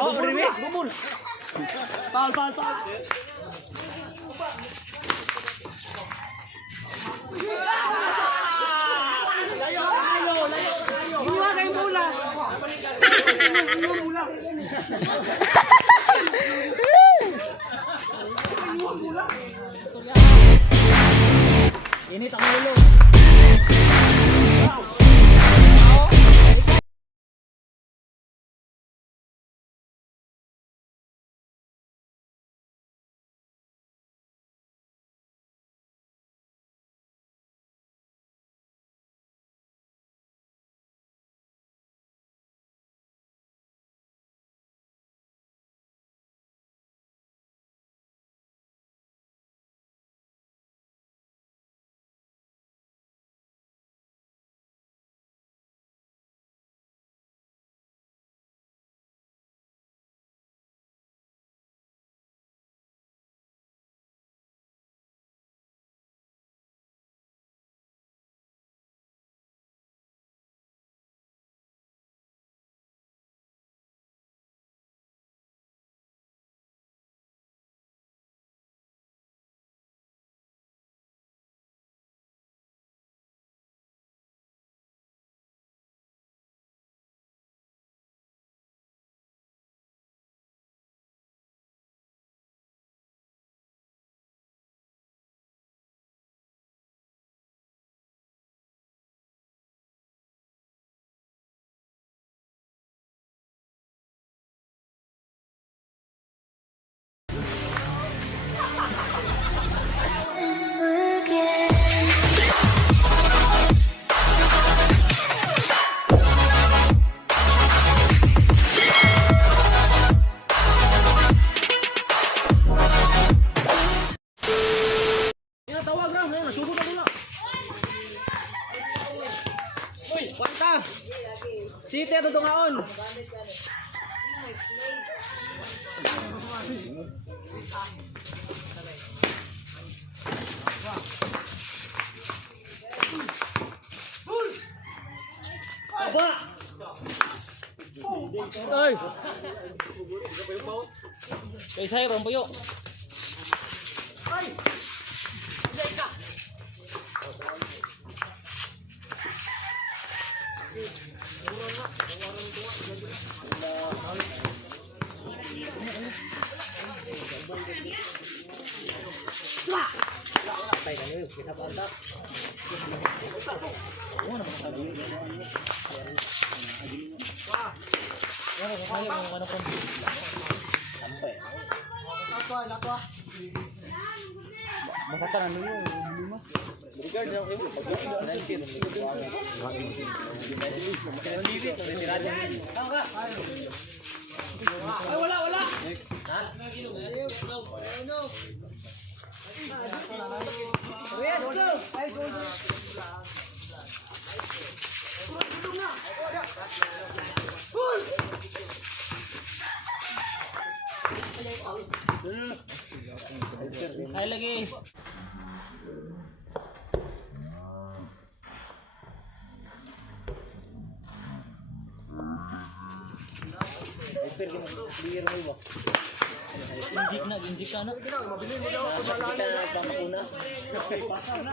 Oh, beriwi, gumul. Pal. Layo. Buwa kayong bola. Ini tak dulu. Kuanta. Siti ato tungaon. Aba. Stay. Kay saya ron puyo. Ay. Dai ka. Kita pantat. Sampai. Apa? Makatanan dulu Mas. Berikan jauh itu nanti wala. Yes, go. Ay lagi. Clear mo ba? Injik na. Mabili mo daw kung malala na panguna. Pasa na.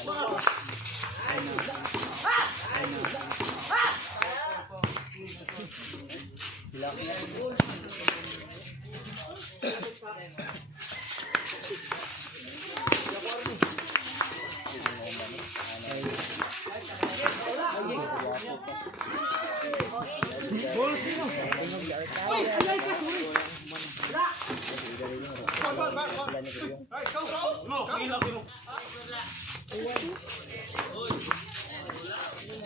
Wala. Go!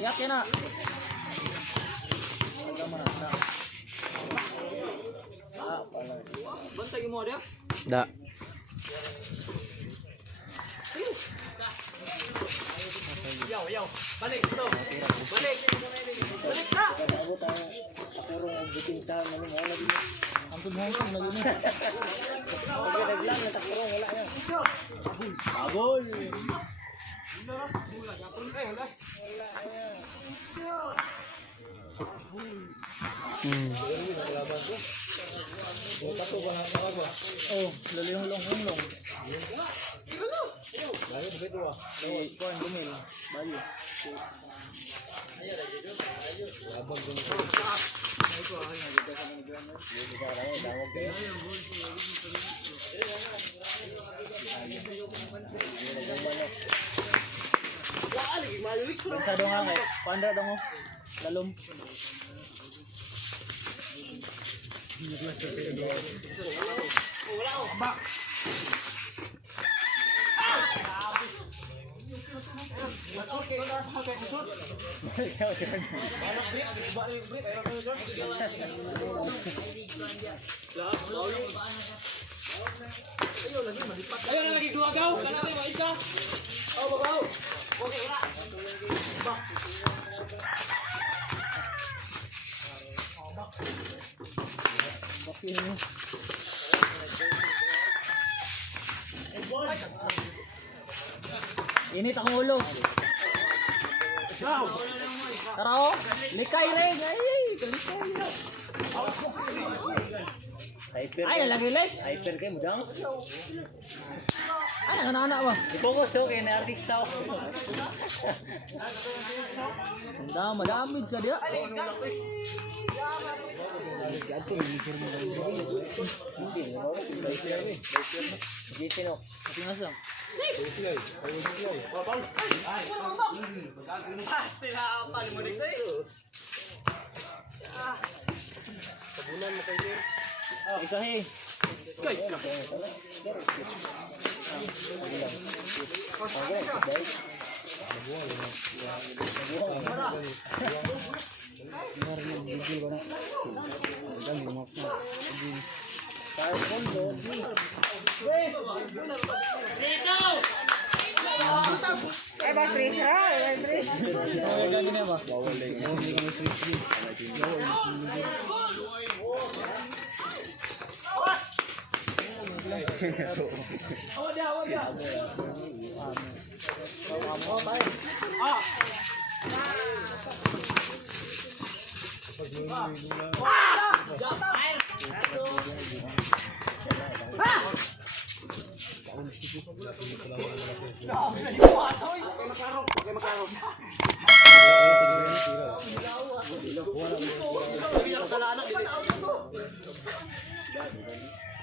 Yakin na. Bantay mo dia. Da. Yaw. Balik dito. Balik. Balik sa. Ako tayo. Ako ang bitin sa ano mo lagi. Ang tunhong lagi ni. Pag naglang natakuro wala yan. Agol. Oh, lalihong-long-long. Bayo begitu ah. Kuan gumil. Bayo. Abang dun. Sa dong hangay. Kuandra dong oh. Lalom. Ayo na lagi dua gaw, kanang may isa. Oh, babaw. Okay, wala. Init ang ulo. Tara oh, likay rin. Hyper. Ay, lagi live. Hyper kay mudang. Ay, anak-anak ba? Ipokus daw kay na artista ko. Madamid sa dia. Gisino. Tinasang. Isahe.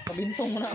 Kabintong mo na.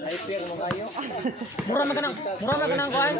Hyper mo kayo. Mura na ka ng kuhan.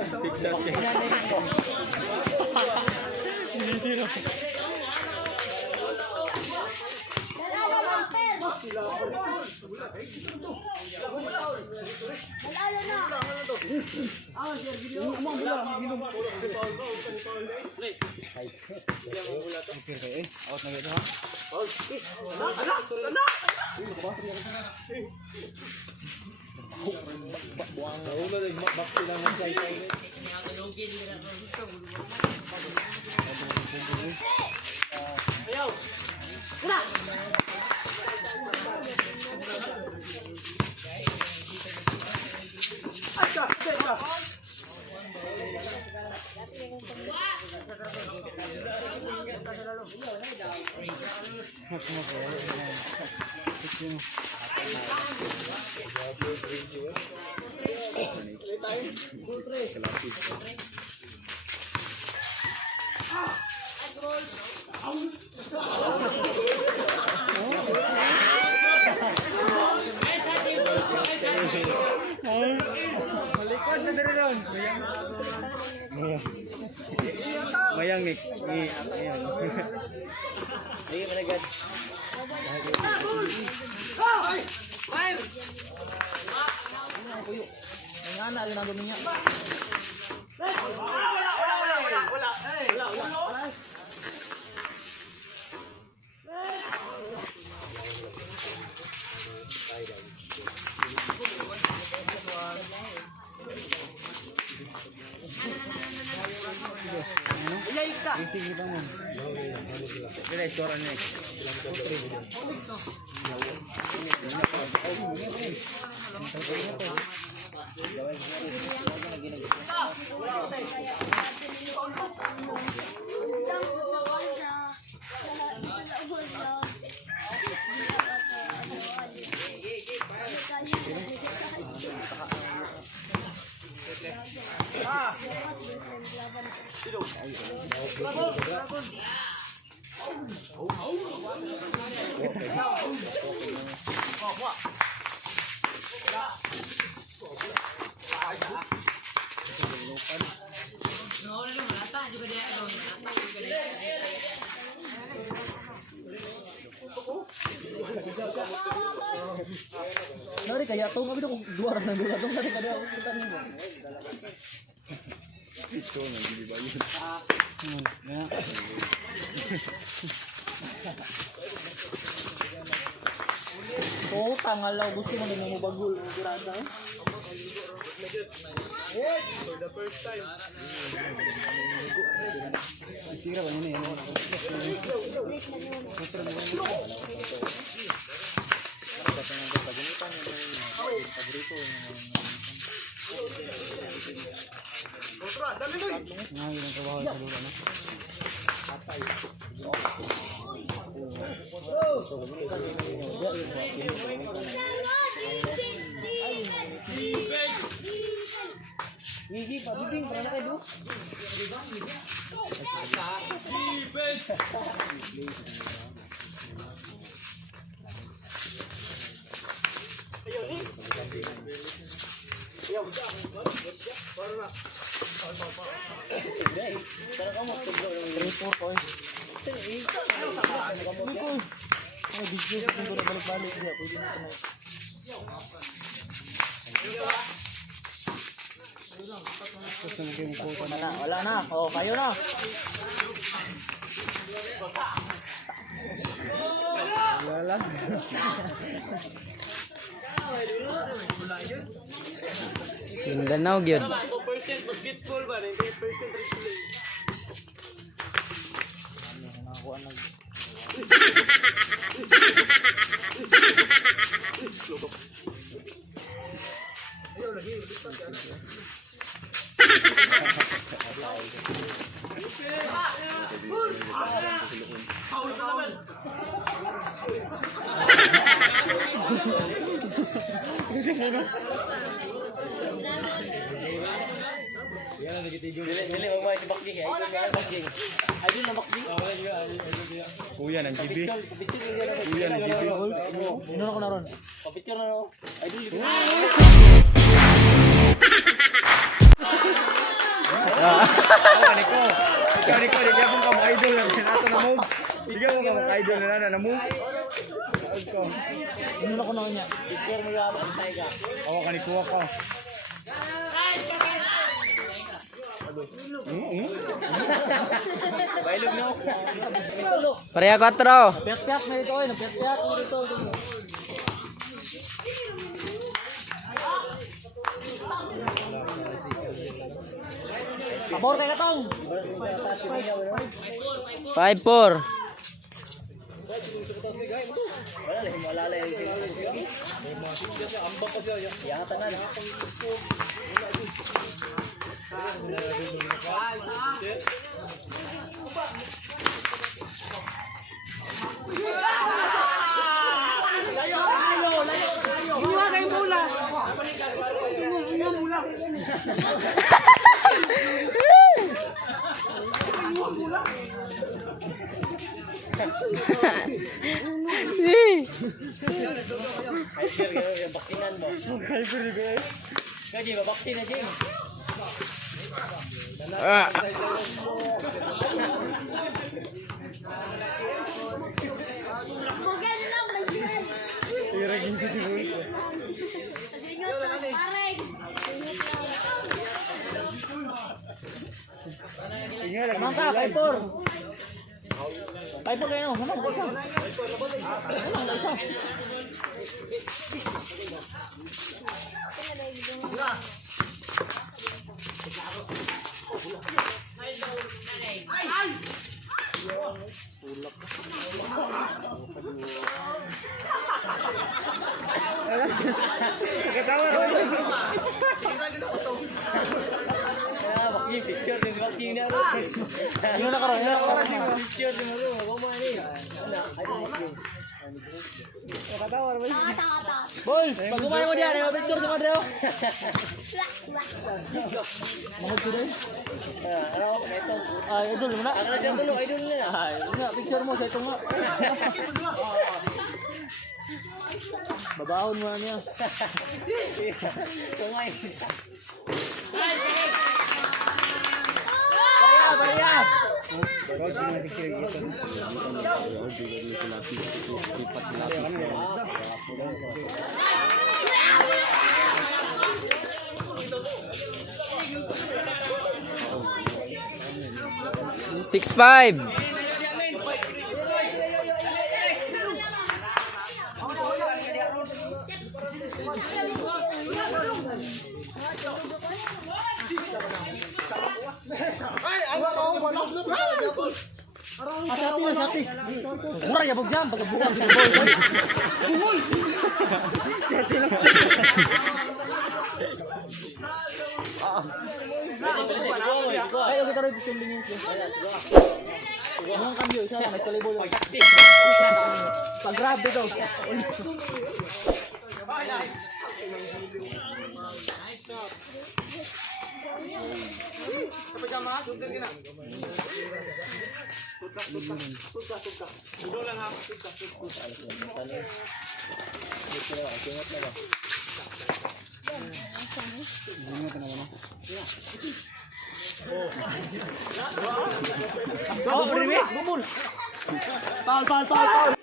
Mayang nih. Ayan. Ayo menegad. Ang anak din ang niya. Wala. Sige pa mo. Bila istoran ni. Nari kaya to kami dong dua orang dulu dong kada kada kita nih. Itu nanti dibayar. Ya. Oh, tanggal lang gusto mo din mo bagul kurasa eh. For the first time. Sira ba yun Gigi, Pak Bibing, pernah kayak dulu? Wala na. Oh, kayo na. Wala. Mindanao gyud. 2% basketball ba, 98% wrestling. Nakuha na. Ayo lagi, lipat ya. Yan na nagitigo. Dili mo ba si Bakjing eh? Ayun na Bakjing. Kuya ng GB. Kuya ng GB. Ino na ko na ron. Pa-picture na no. Idol. Ako ko. Ikaw ni ko, di ka mong idol na sinato na mo. Di ka mong idol na mo. Ano ko na kanya? Picture mo yung antay ka. Ako kanikuha ko. Bailog na ako. Pareha 4. Piat-piat na dito, piat-piat na dito. Pabor kay Katong. 5-4. Wala lang, wala lang. Ambak ko siya. Yata na. Iwa kay mula. Iwa mula. Hyper, bakinan mo. Hyper, guys. Gaji, babaksin na, Jing. Bukan lang, may biyan. Iragin ko si Boy. Ingat lang, pareng. Ingat lang. Mangka, 5-4. 5-4 kayo, naman ko isa. Naman ko isa. Katawa ro. Baking picture din baking na ro. Yun na karon, yun na karon. Picture din mo ro. Ako mo ani. Katawa ro. Tanga-tanga. Boys, pag kumain mo diyan, may picture sa Madreo. Wah, wah. Mahal ko din. Ano ako ito. Ay, idol mo na. Ang radyo tulo idol na. Ay, yun nga, picture mo sa ito nga. Babahon mo na niya. Kumay. Bariya! Six five. Asati na, asati. Murah ya jam, pagkabukan kita boy. Kumul. Ayo kita rin disumbingin siya. Ang kambyo, isa lang, may kalibol. Taxi. Pag-grab dito. Oh, beri, gumul. Pal.